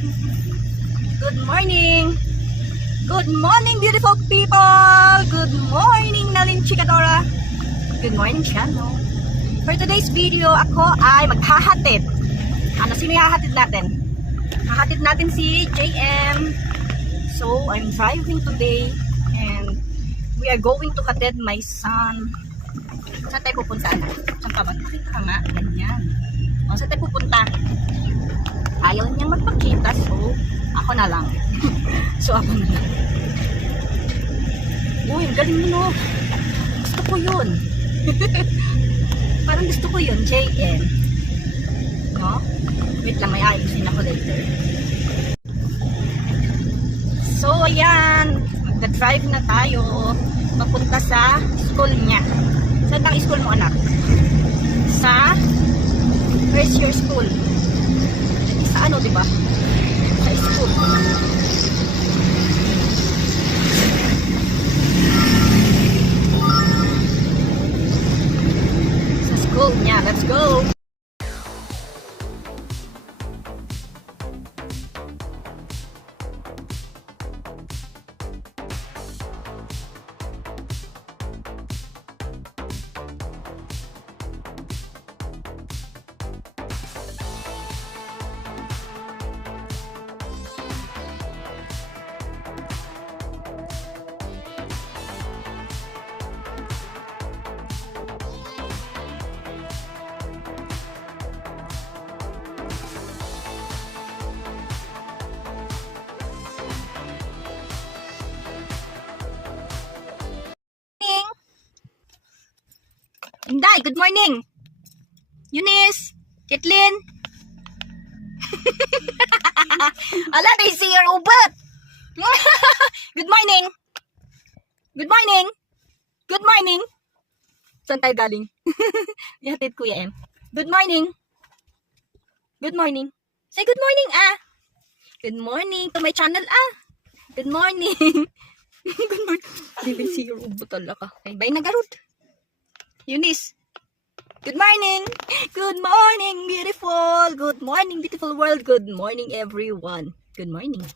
Good morning! Good morning, beautiful people! Good morning, Nalin Chikadora! Good morning, Chano! For today's video, ako ay maghahatid. Sino yung hahatid natin? Hahatid natin si JM. So, I'm driving today and we are going to hatid my son. Saan tayo pupunta? Saan ka ba? Pakita ka nga. Ganyan. Saan tayo pupunta? Ayaw niyang magpakita, so ako na lang. So ako na lang. Uy, ang galing mo, no? Gusto ko yun. Parang gusto ko yun, JM. No? Wait lang, may ayusin ako later. So, ayan. Magda-drive na tayo. Papunta sa school niya. Saan ang school mo, anak? Sa where's your school? Sa ano, diba? Sa school. Sa school niya. Let's go! Inday, good morning. Eunice, Kitlin. Ala, they see your ubot. Good morning. Good morning. Good morning. Saan tayo galing? Ihatid Kuya M. Good morning. Good morning. Say good morning, ah. Good morning to my channel, ah. Good morning. Good morning. They will see your ubot talaga. Okay, bye na garud. Eunice, good morning. Good morning, beautiful. Good morning, beautiful world. Good morning, everyone. Good morning.